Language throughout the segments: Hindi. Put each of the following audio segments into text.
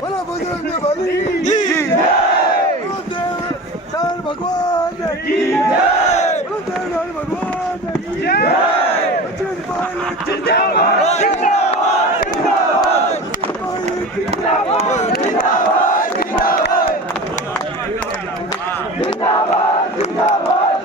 बोलो बजरंग बली की जय, बोलो देव भगवान की जय, बोलो देव भगवान की जय। जिंदाबाद जिंदाबाद जिंदाबाद जिंदाबाद जिंदाबाद जिंदाबाद जिंदाबाद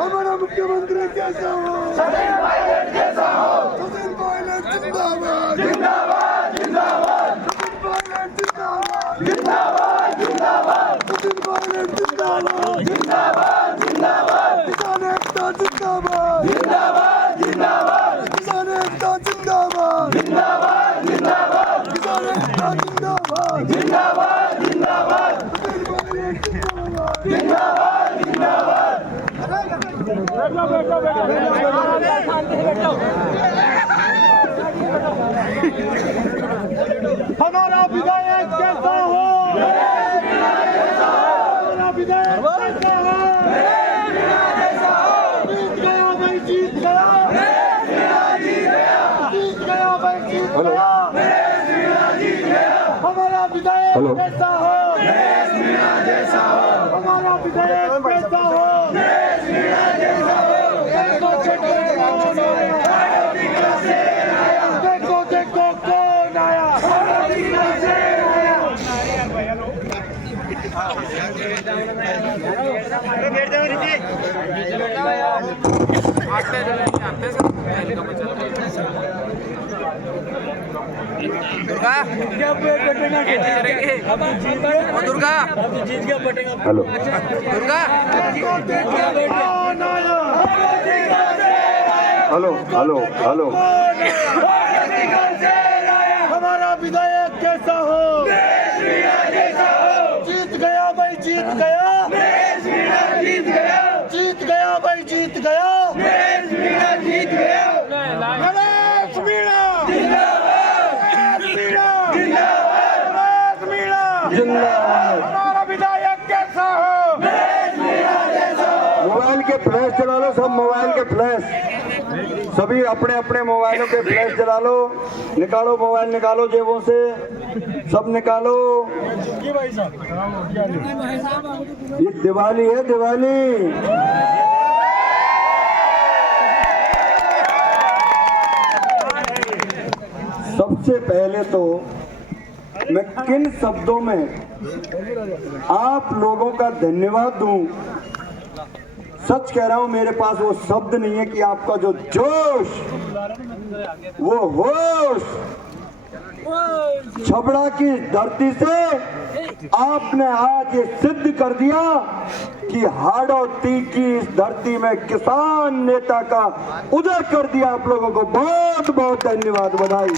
हमारा मुख्यमंत्री कैसा हो, सचिन पायलट जैसा हो, सचिन पायलट जिंदाबाद जिंदाबाद जिंदाबाद, सचिन पायलट जिंदाबाद जिंदाबाद जिंदाबाद, सचिन पायलट जिंदाबाद जिंदाबाद जिंदाबाद, किसान एकता जिंदाबाद जिंदाबाद जिंदाबाद, किसान एकता जिंदाबाद जिंदाबाद जिंदाबाद, किसान एकता जिंदाबाद जिंदाबाद जिंदाबाद, सचिन पायलट जिंदाबाद जिंदाबाद जिंदाबाद। हमारा विधायक कैसा हो, हमारा विधायक कैसा हो, जीत गया भाई जीत गया, जीत गया भाई जीत गया, हमारा विधायक कैसा हो, हमारा विधायक कैसा हो, देखो देखो कौन आया, Durga hello Durga hello hello hello, हमारा विधायक कैसा हो, जीत गया भाई जीत गया, जीत गया, जीत गया भाई जीत गया, जीत गया, गणेश मीणा जिंदाबाद, गणेश मीणा जिंदाबाद, हमारा विधायक कैसा हो, मोबाइल के फ्लैश चला लो, सब मोबाइल के फ्लैश, सभी अपने अपने मोबाइलों के फ्लैश जला लो, निकालो मोबाइल, निकालो जेबों से, सब निकालो। ये दिवाली है दिवाली, सबसे पहले तो मैं किन शब्दों में आप लोगों का धन्यवाद दूं, सच कह रहा हूं, मेरे पास वो शब्द नहीं है कि आपका जो जोश, वो होश, छबड़ा की धरती से आपने आज ये सिद्ध कर दिया कि हाड़ौती की इस धरती में किसान नेता का उदय कर दिया। आप लोगों को बहुत बहुत धन्यवाद, बधाई।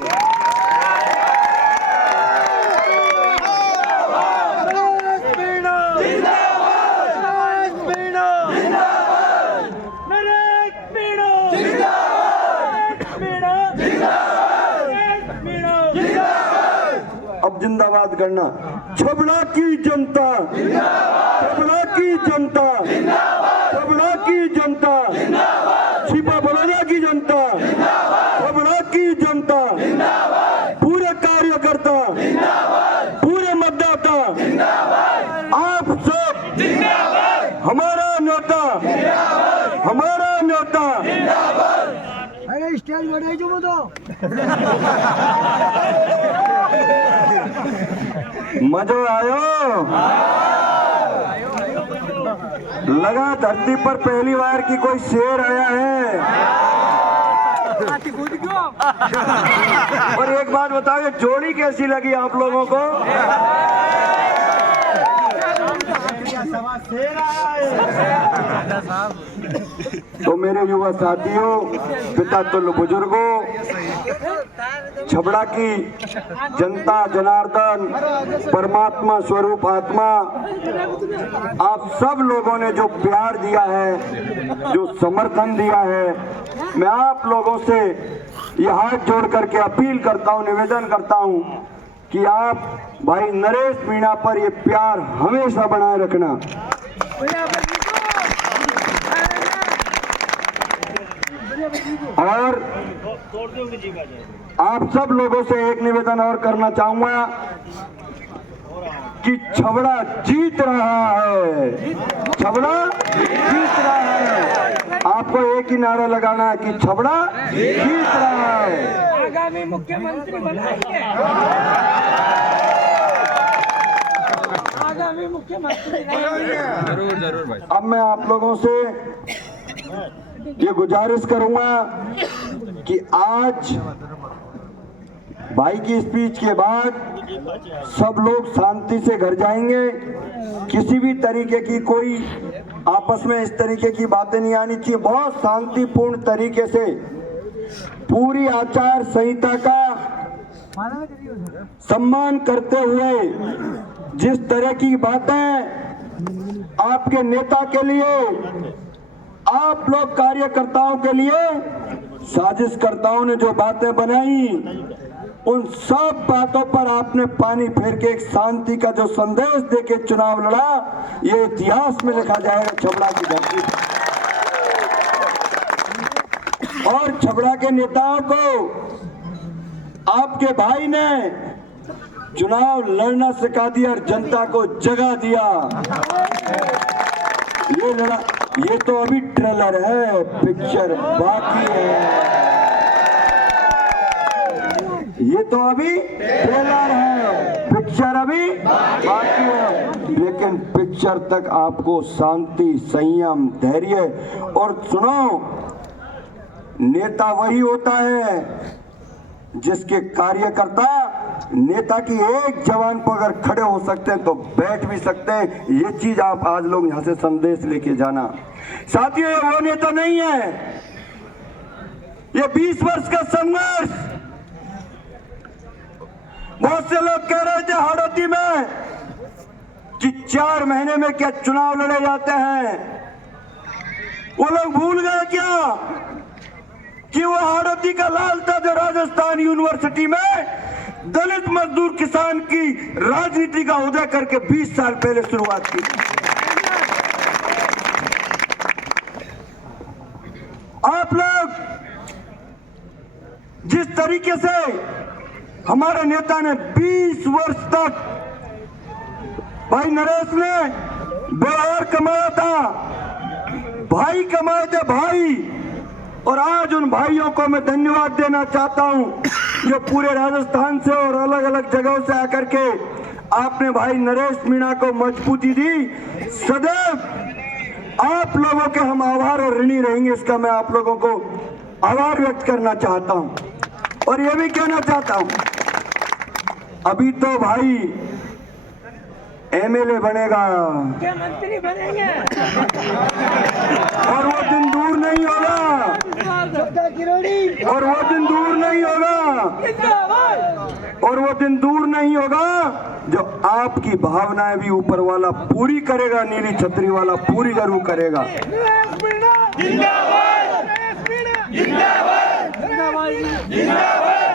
अब जिंदाबाद करना, छबड़ा की जनता, छबड़ा की जनता, छबड़ा की जनता, छिपा बड़ौदा की जनता, छबड़ा की जनता, पूरे कार्यकर्ता, पूरे मतदाता, आप सब, हमारा नेता, हमारा नेता, अरे स्टाइल बढ़ाई जो तो मजा आयो, लगा धरती पर पहली बार की कोई शेर आया है। और एक बात बताओ, ये जोड़ी कैसी लगी आप लोगों को? तो मेरे युवा साथियों, पिता तुल्य बुजुर्गों, छबड़ा की जनता जनार्दन, परमात्मा स्वरूप आत्मा, आप सब लोगों ने जो प्यार दिया है, जो समर्थन दिया है, मैं आप लोगों से ये हाथ जोड़ करके अपील करता हूं, निवेदन करता हूं कि आप भाई नरेश मीणा पर ये प्यार हमेशा बनाए रखना। और आप सब लोगों से एक निवेदन और करना चाहूंगा कि छबड़ा जीत रहा है, छबड़ा जीत रहा है। आपको एक ही नारा लगाना है कि छबड़ा जीत रहा है। आगामी मुख्यमंत्री बनाएंगे, आगामी मुख्यमंत्री जरूर जरूर भाई। अब मैं आप लोगों से ये गुजारिश करूंगा कि आज भाई की स्पीच के बाद सब लोग शांति से घर जाएंगे। किसी भी तरीके की कोई आपस में इस तरीके की बातें नहीं आनी चाहिए। बहुत शांतिपूर्ण तरीके से पूरी आचार संहिता का सम्मान करते हुए जिस तरह की बातें आपके नेता के लिए, आप लोग कार्यकर्ताओं के लिए साजिशकर्ताओं ने जो बातें बनाई, उन सब बातों पर आपने पानी फेर के एक शांति का जो संदेश देके चुनाव लड़ा, ये इतिहास में लिखा जाएगा छबड़ा की धरती पर। और छबड़ा के नेताओं को आपके भाई ने चुनाव लड़ना सिखा दिया और जनता को जगा दिया। ये तो अभी ट्रेलर है, पिक्चर बाकी है। ये तो अभी ट्रेलर है, पिक्चर अभी बाकी है। लेकिन पिक्चर तक आपको शांति, संयम, धैर्य और सुनो, नेता वही होता है जिसके कार्यकर्ता नेता की एक जवान पर अगर खड़े हो सकते हैं तो बैठ भी सकते हैं। ये चीज आप आज लोग यहां से संदेश लेके जाना। साथियों, ये वो नेता नहीं है, ये 20 वर्ष का संघर्ष। बहुत से लोग कह रहे थे हाड़ौती में कि 4 महीने में क्या चुनाव लड़े जाते हैं। वो लोग भूल गए क्या कि वो हाड़ौती का लाल था जो राजस्थान यूनिवर्सिटी में दलित मजदूर किसान की राजनीति का उदय करके 20 साल पहले शुरुआत की। आप लोग जिस तरीके से हमारे नेता ने 20 वर्ष तक, भाई नरेश ने व्यवहार कमाया था, भाई कमाए थे भाई, और आज उन भाइयों को मैं धन्यवाद देना चाहता हूं जो पूरे राजस्थान से और अलग अलग जगहों से आकर के आपने भाई नरेश मीणा को मजबूती दी। सदैव आप लोगों के हम आभार और ऋणी रहेंगे, इसका मैं आप लोगों को आभार व्यक्त करना चाहता हूं। और ये भी कहना चाहता हूं, अभी तो भाई एमएलए बनेगा, मुख्यमंत्री बनेंगे, और वो दिन दूर नहीं होगा, और वो दिन दूर नहीं होगा, और वो दिन दूर नहीं होगा जो आपकी भावनाएं भी ऊपर वाला पूरी करेगा, नीली छतरी वाला पूरी जरूर करेगा।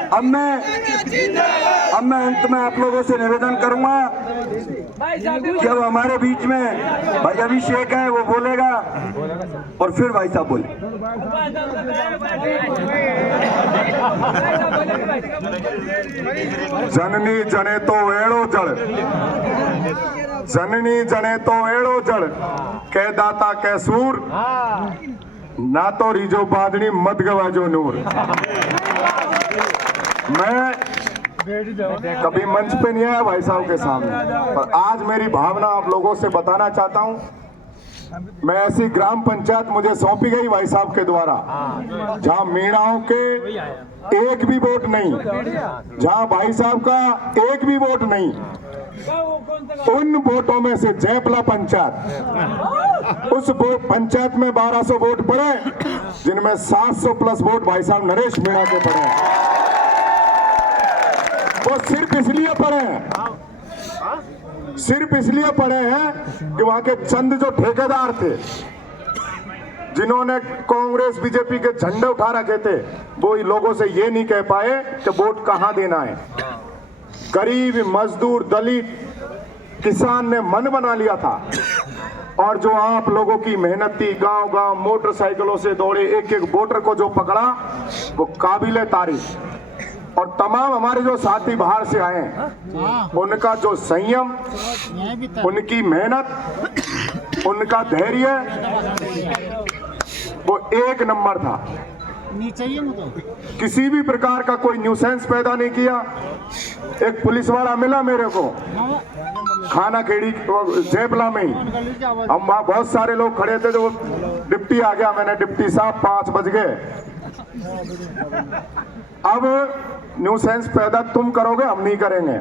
अब मैं अंत में आप लोगों से निवेदन करूंगा कि अब हमारे बीच में भाई अभिषेक है, वो बोलेगा और फिर भाई साहब बोले। जननी जने तो वेड़ो जड़, जननी जने तो वेड़ो जड़, कह दाता कह सूर, ना तो रीजो बादनी मत गवाजो नूर। मैं कभी मंच पे नहीं आया भाई साहब के सामने, पर आज मेरी भावना आप लोगों से बताना चाहता हूं मैं ऐसी ग्राम पंचायत मुझे सौंपी गई भाई साहब के द्वारा जहां मीणाओं के एक भी वोट नहीं, जहां भाई साहब का एक भी वोट नहीं, उन वोटों में से जयपला पंचायत, उस पंचायत में 1200 वोट पड़े, जिनमें 700 प्लस वोट भाई साहब नरेश मीणा के पड़े हैं। वो सिर्फ इसलिए पड़े हैं, सिर्फ इसलिए पड़े हैं कि वहां के चंद जो ठेकेदार थे, जिन्होंने कांग्रेस बीजेपी के झंडे उठा रखे थे, वो लोगों से ये नहीं कह पाए कि वोट कहां देना है। गरीब, मजदूर, दलित, किसान ने मन बना लिया था और जो आप लोगों की मेहनत थी, गांव गांव मोटरसाइकिलों से दौड़े एक एक वोटर को जो पकड़ा, वो काबिले तारीफ। और तमाम हमारे जो साथी बाहर से आए हैं, उनका जो संयम, उनकी मेहनत, उनका धैर्य, वो एक नंबर था। किसी भी प्रकार का कोई न्यूसेंस पैदा नहीं किया। एक पुलिस वाला मिला मेरे को खाना खेड़ी जयपला में ही, हम वहां बहुत सारे लोग खड़े थे, जो डिप्टी आ गया, मैंने डिप्टी साहब 5 बज गए, अब न्यूसेंस पैदा तुम करोगे, हम नहीं करेंगे।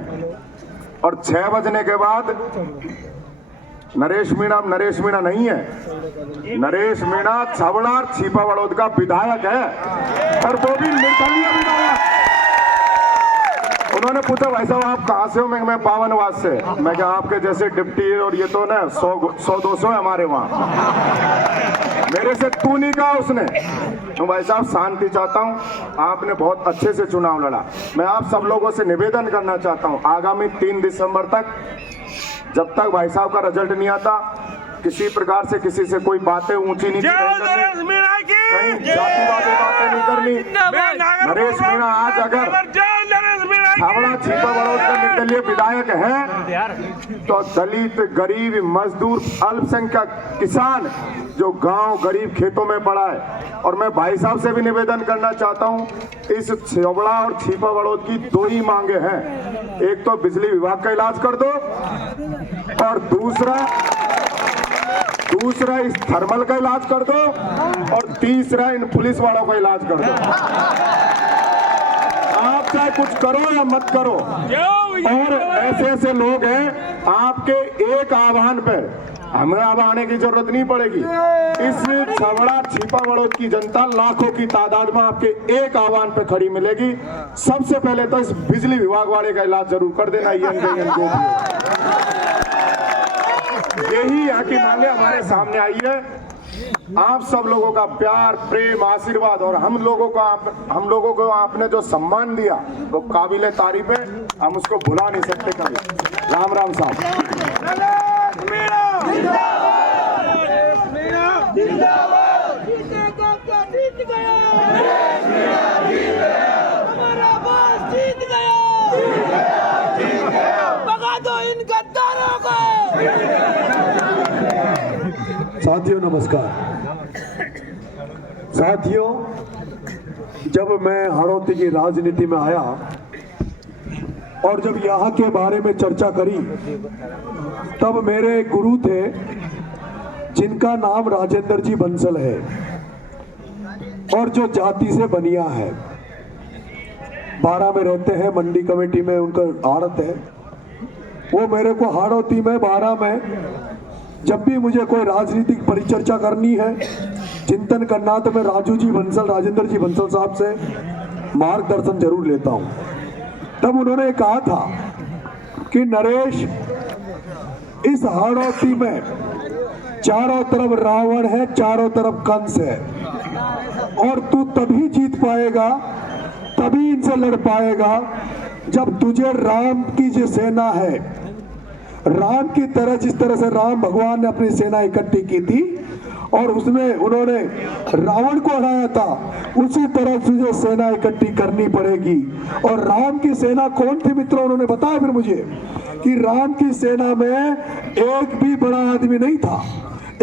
और 6 बजने के बाद नरेश मीणा नहीं है, नरेश मीणा छबड़ा छिपा बड़ौद का विधायक है, और वो भी निर्दलीय विधायक। उन्होंने पूछा भाई साहब आप कहां से हो? मैं पावनवास से। मैं क्या आपके जैसे डिप्टी और ये तो ना 100-200 है हमारे वहां, मेरे से तू नहीं कहा उसने। तो भाई साहब शांति चाहता हूं, आपने बहुत अच्छे से चुनाव लड़ा। मैं आप सब लोगों से निवेदन करना चाहता हूं, आगामी 3 दिसंबर तक, जब तक भाई साहब का रिजल्ट नहीं आता, किसी प्रकार से किसी से कोई बातें ऊंची नीची नहीं करनी, कहीं जातिवादी बातें नहीं करनी। नरेश मीणा आज अगर छावड़ा छिपा बड़ौद का निर्दलीय विधायक है, तो दलित, गरीब, मजदूर, अल्पसंख्यक, किसान जो गांव गरीब खेतों में पड़ा है। और मैं भाई साहब से भी निवेदन करना चाहता हूं, इस छावड़ा और छिपा बड़ौद की 2 ही मांगे हैं, एक तो बिजली विभाग का इलाज कर दो, और दूसरा इस थर्मल का इलाज कर दो, और तीसरा इन पुलिस वालों का इलाज कर दो। आप चाहे कुछ करो या मत करो, और ऐसे ऐसे लोग हैं, आपके एक आह्वान पर हमें अब आने की जरूरत नहीं पड़ेगी। इस छबड़ा छिपा बड़ौद की जनता लाखों की तादाद में आपके एक आह्वान पे खड़ी मिलेगी। सबसे पहले तो इस बिजली विभाग वाले का इलाज जरूर कर देना। यही यहाँ की मांगे हमारे सामने आई है। आप सब लोगों का प्यार, प्रेम, आशीर्वाद, और हम लोगों को आपने जो सम्मान दिया वो काबिले तारीफ है, हम उसको भुला नहीं सकते कभी। राम राम साहब। साथियों नमस्कार। साथियों, जब मैं हाड़ौती की राजनीति में आया और जब यहाँ के बारे में चर्चा करी, तब मेरे गुरु थे जिनका नाम राजेंद्र जी बंसल है और जो जाति से बनिया है, 12 में रहते हैं, मंडी कमेटी में उनका आड़त है। वो मेरे को हाड़ौती में 12 में जब भी मुझे कोई राजनीतिक परिचर्चा करनी है, चिंतन करना, तो मैं राजेंद्र जी बंसल साहब से मार्गदर्शन जरूर लेता हूं। तब उन्होंने कहा था कि नरेश, इस हाड़ौती में चारों तरफ रावण है, चारों तरफ कंस है, और तू तभी जीत पाएगा, तभी इनसे लड़ पाएगा जब तुझे राम की जो सेना है, राम की तरह, जिस तरह से राम भगवान ने अपनी सेना इकट्ठी की थी और उसमें उन्होंने रावण को हराया था, उसी तरह तुझे सेना इकट्ठी करनी पड़ेगी। और राम की सेना कौन थी मित्रों? उन्होंने बताया फिर मुझे कि राम की सेना में एक भी बड़ा आदमी नहीं था,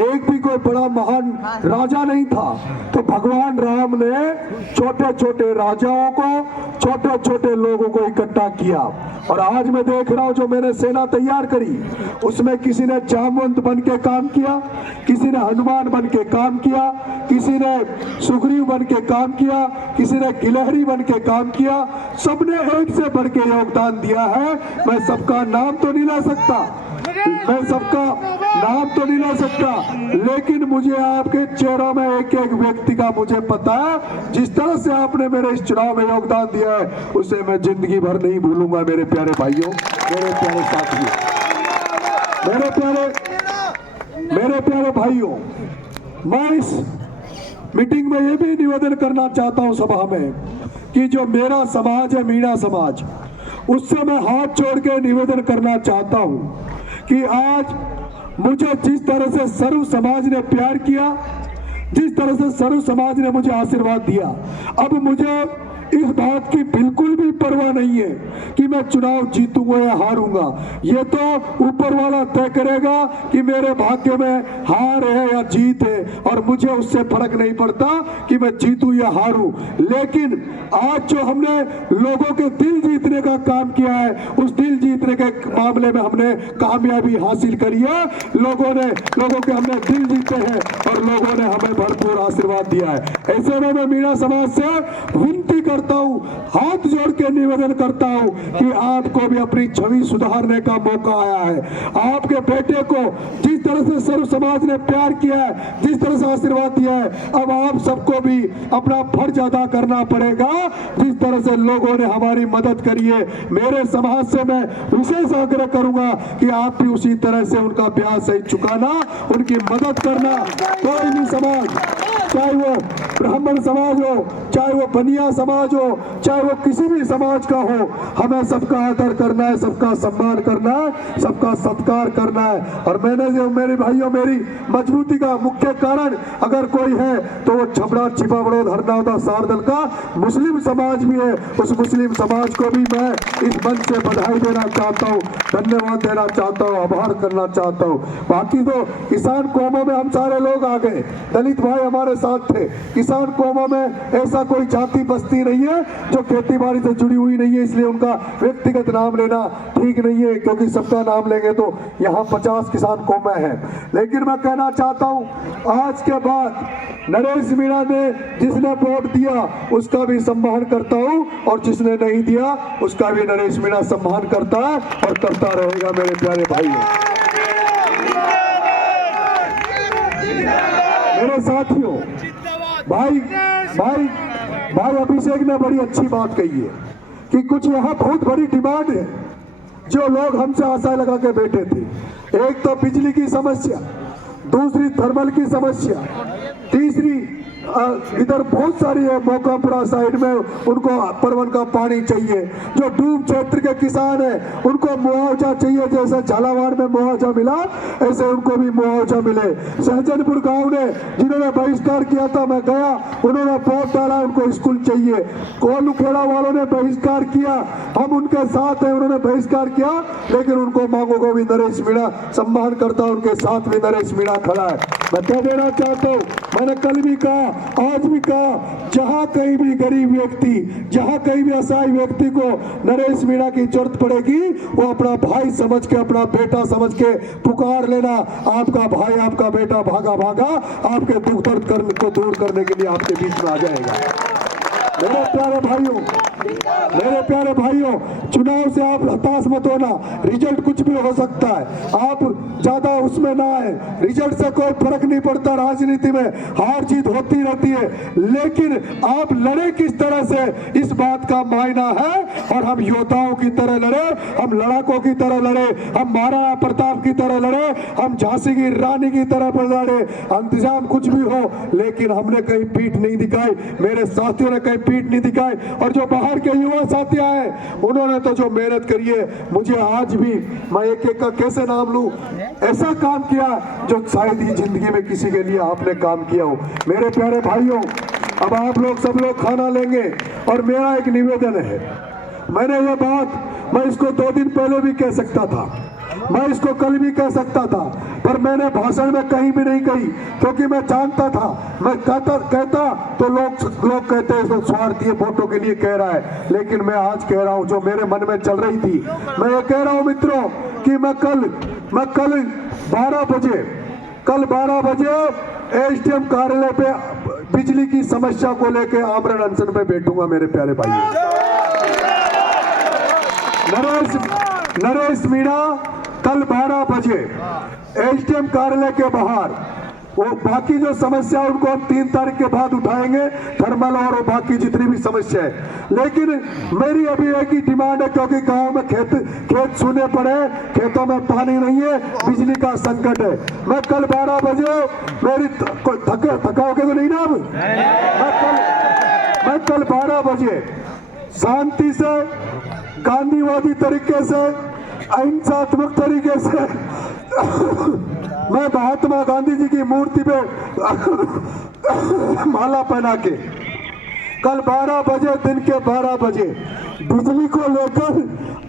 एक भी कोई बड़ा महान राजा नहीं था, तो भगवान राम ने छोटे छोटे राजाओं को, छोटे छोटे लोगों को इकट्ठा किया। और आज मैं देख रहा हूं जो मैंने सेना तैयार करी, उसमें किसी ने जामवंत बन के काम किया, किसी ने हनुमान बन के काम किया, किसी ने सुग्रीव बन के काम किया, किसी ने गिलहरी बन के काम किया। सबने एक से बढ़ के योगदान दिया है। मैं सबका नाम तो नहीं ले सकता, मैं सबका नाम तो नहीं ले सकता, लेकिन मुझे आपके चेहरों में एक एक व्यक्ति का मुझे पता है। जिस तरह से आपने मेरे इस चुनाव में योगदान दिया है, उसे मैं जिंदगी भर नहीं भूलूंगा। मेरे प्यारे भाइयों, मेरे प्यारे साथियों, मेरे प्यारे भाइयों, मैं इस मीटिंग में ये भी निवेदन करना चाहता हूं सभा में कि जो मेरा समाज है, मीणा समाज, उससे मैं हाथ जोड़ के निवेदन करना चाहता हूं कि आज मुझे जिस तरह से सर्व समाज ने प्यार किया, जिस तरह से सर्व समाज ने मुझे आशीर्वाद दिया, अब मुझे इस बात की बिल्कुल भी परवाह नहीं है कि मैं चुनाव जीतूंगा या हारूंगा। ये तो ऊपर वाला तय करेगा कि मेरे भाग्य में हार है या जीत है, और मुझे उससे फर्क नहीं पड़ता कि मैं जीतूं या हारूं। लेकिन आज जो हमने लोगों के दिल जीतने का काम किया है, उस दिल जीतने के मामले में हमने कामयाबी हासिल करी है। लोगों के हमने दिल जीते हैं और लोगों ने हमें भरपूर आशीर्वाद दिया है। ऐसे में मैं मीणा समाज से विनती करता हूं, हाथ जोड़ के निवेदन करता हूं कि आपको भी अपनी छवि सुधारने का मौका आया है। आपके बेटे को जिस तरह से सर्व समाज ने प्यार किया है, जिस तरह से आशीर्वाद दिया है, अब आप सबको भी अपना फर्ज अदा करना पड़ेगा। जिस तरह से लोगों ने हमारी मदद करी है, मेरे समाज से मैं विशेष आग्रह करूंगा कि आप भी उसी तरह से उनका ब्याज सहित चुकाना, उनकी मदद करना। कोई भी समाज, चाहे वो ब्राह्मण समाज हो, चाहे वो बनिया समाज हो, चाहे वो किसी भी समाज का हो, हमें सबका आदर करना है, सबका सम्मान करना है, सबका सत्कार करना है। और मैंने जो, मेरे भाइयों, मेरी मजबूती का मुख्य कारण अगर कोई है तो वो छबड़ा छिपा बड़ोद हरनावदा सारदल का मुस्लिम समाज भी है। उस मुस्लिम समाज को भी मैं इस मंच से बधाई देना चाहता हूँ, धन्यवाद देना चाहता हूँ, आभार करना चाहता हूँ। बाकी तो किसान कौमों में हम सारे लोग आ गए, दलित भाई हमारे साथ थे। किसान कौमों में ऐसा कोई जाति बस्ती नहीं है जो खेती बाड़ी से जुड़ी हुई नहीं है, इसलिए उनका व्यक्तिगत नाम लेना ठीक नहीं है, क्योंकि सबका नाम लेंगे तो यहाँ 50 किसान कौमें हैं। लेकिन मैं कहना चाहता हूँ, आज के बाद नरेश मीणा ने जिसने वोट दिया उसका भी सम्मान करता हूँ, और जिसने नहीं दिया उसका भी नरेश मीणा सम्मान करता है और करता रहेगा। मेरे प्यारे भाइयों, मेरे साथियों, भाई अभिषेक ने बड़ी अच्छी बात कही है कि कुछ यहाँ बहुत बड़ी डिमांड है जो लोग हमसे आशा लगा के बैठे थे। एक तो बिजली की समस्या, दूसरी थर्मल की समस्या, तीसरी इधर बहुत सारी है मोकापुरा साइड में, उनको परवन का पानी चाहिए। जो डूब क्षेत्र के किसान हैं उनको मुआवजा चाहिए, जैसे झालावाड़ में मुआवजा मिला ऐसे उनको भी मुआवजा मिले। सहजनपुर गांव ने जिन्होंने बहिष्कार किया था, मैं गया, उन्होंने वोट डाला, उनको स्कूल चाहिए। कोलूखेड़ा वालों ने बहिष्कार किया, हम उनके साथ हैं, उन्होंने बहिष्कार किया, लेकिन उनको मांगों को भी नरेश मीणा सम्मान करता, उनके साथ भी नरेश मीणा खड़ा है। मैं कह देना चाहता हूँ, मैंने कल भी कहा, आज भी कहा, जहां कहीं भी गरीब व्यक्ति, जहां कहीं भी असहाय व्यक्ति को नरेश मीणा की जरूरत पड़ेगी, वो अपना भाई समझ के, अपना बेटा समझ के पुकार लेना। आपका भाई, आपका बेटा भागा भागा आपके दुख दर्द को दूर करने के लिए आपके बीच में आ जाएगा। मेरे प्यारे भाइयों, चुनाव से आप हताश मत होना, रिजल्ट कुछ भी हो सकता है, आप ज्यादा उसमें ना आए, रिजल्ट से कोई फर्क नहीं पड़ता। राजनीति में हार जीत होती रहती है, लेकिन आप लड़े किस तरह से, इस बात का मायना है। और हम योद्धाओं की तरह लड़े, हम लड़ाकों की तरह लड़े, हम महाराणा प्रताप की तरह लड़े, हम झांसी की रानी की तरह लड़े। इंतजाम कुछ भी हो, लेकिन हमने कहीं पीठ नहीं दिखाई, मेरे साथियों ने कहीं पीठ नहीं दिखाई। और जो बाहर के युवा साथी आए, उन्होंने तो जो मेहनत करी है, मुझे आज भी, मैं एक एक का कैसे नाम लूं, ऐसा काम किया जो शायद ही जिंदगी में किसी के लिए आपने काम किया हो। मेरे प्यारे भाइयों, अब आप लोग सब लोग खाना लेंगे, और मेरा एक निवेदन है, मैंने ये बात, मैं इसको 2 दिन पहले भी कह सकता था, मैं इसको कल भी कह सकता था, पर मैंने भाषण में कहीं भी नहीं कही, क्योंकि मैं जानता था मैं कहता तो लोग कहते हैं तो स्वार्थी वोटों के लिए कह रहा है। लेकिन मैं आज कह रहा हूं जो मेरे मन में चल रही थी, मैं ये कह रहा हूं मित्रों कि मैं कल 12 बजे एसडीएम कार्यालय पे बिजली की समस्या को लेकर आमरण अनशन पे बैठूंगा मेरे प्यारे भाई। नरेश मीणा कल 12 बजे एसडीएम कार्यालय के बाहर, वो बाकी जो समस्या उनको हम 3 तारीख के बाद उठाएंगे, थर्मल और बाकी जितनी भी समस्या है। लेकिन मेरी अभी एक ही डिमांड है, क्योंकि गांव में खेत सूने पड़े, खेतों में पानी नहीं है, बिजली का संकट है। मैं कल 12 बजे मेरी थकाओगे तो नहीं ना अब? मैं कल 12 बजे शांति से, गांधीवादी तरीके से, अहिंसात्मक तरीके से मैं महात्मा गांधी जी की मूर्ति पे माला पहना के कल 12 बजे, दिन के 12 बजे बिजली को लेकर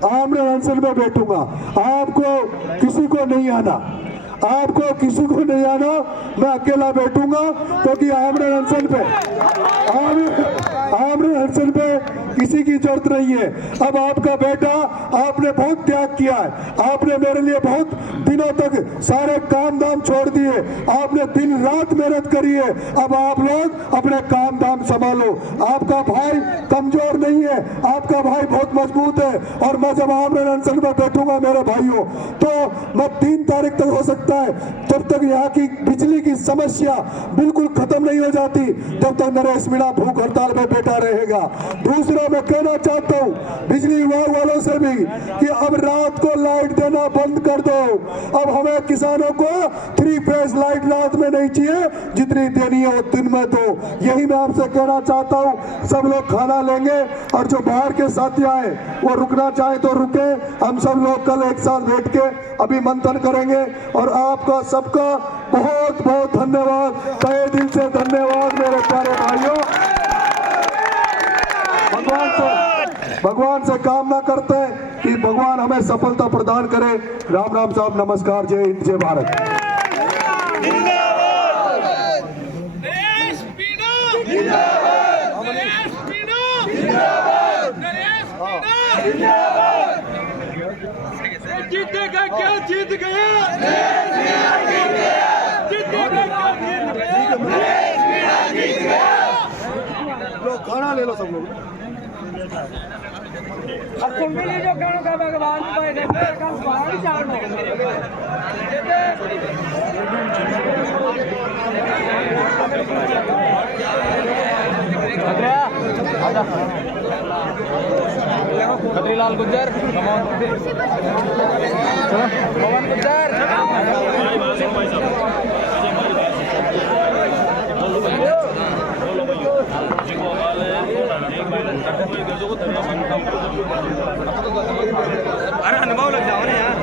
आमरण अनशन में बैठूंगा। आपको किसी को नहीं आना, मैं अकेला बैठूंगा, क्योंकि आमरण अनशन पे किसी की जरूरत नहीं है। अब आपका बेटा, आपने बहुत त्याग किया है, आपने मेरे लिए बहुत दिनों तक सारे काम धाम छोड़ दिए, आपने दिन रात मेहनत करी है। अब आप लोग अपने काम धाम संभालो। आपका भाई कमजोर नहीं है, आपका भाई बहुत मजबूत है। और मैं जब आमरण अनशन में बैठूंगा मेरे भाइयों, तो मैं 3 तारीख तक हो सकता है, जब तक यहाँ की बिजली की समस्या बिल्कुल खत्म नहीं हो जाती, तब तक नरेश मीणा भूख हड़ताल में बैठा रहेगा। दूसरा मैं कहना चाहता हूँ बिजली विभाग वालों से भी कि अब रात को लाइट देना बंद कर दो। अब हमें किसानों को 3 फेज लाइट रात में नहीं चाहिए, जितनी देनी है वो दिन में दो। यही मैं आपसे कहना चाहता हूँ। सब लोग खाना लेंगे, और जो बाहर के साथी आए वो रुकना चाहे तो रुके। हम सब लोग कल एक साथ बैठ के अभी मंथन करेंगे। और आपका सबका बहुत बहुत धन्यवाद, तहे दिल से धन्यवाद मेरे प्यारे भाइयों। भगवान से कामना करते हैं कि भगवान हमें सफलता प्रदान करे। राम राम साहब, नमस्कार, जय हिंद, जय भारत। जीतेगा क्या? जीत गया। जीतेगा क्या? जीत गया। खाना ले लो सब लोग। अब तुम भी जो गानों का भगवान बाहर चाड़ो। खत्रीलाल गुज्जर, पवन गुज्जर, अरे अनुभव लग जाओ ना यार।